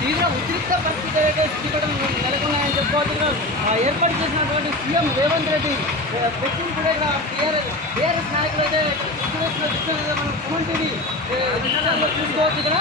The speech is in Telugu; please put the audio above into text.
తీవ్ర ఉద్రిక్త పరిస్థితులు నెలకొన్నాయని చెప్పుకోవచ్చు. ఏర్పాటు చేసినటువంటి సీఎం రేవంత్ రెడ్డి పెట్టింది కూడా ఇక్కడ టీఆర్ఎస్ నాయకులు అయితే మనం కమెంట్ చూసుకోవచ్చు. ఇక్కడ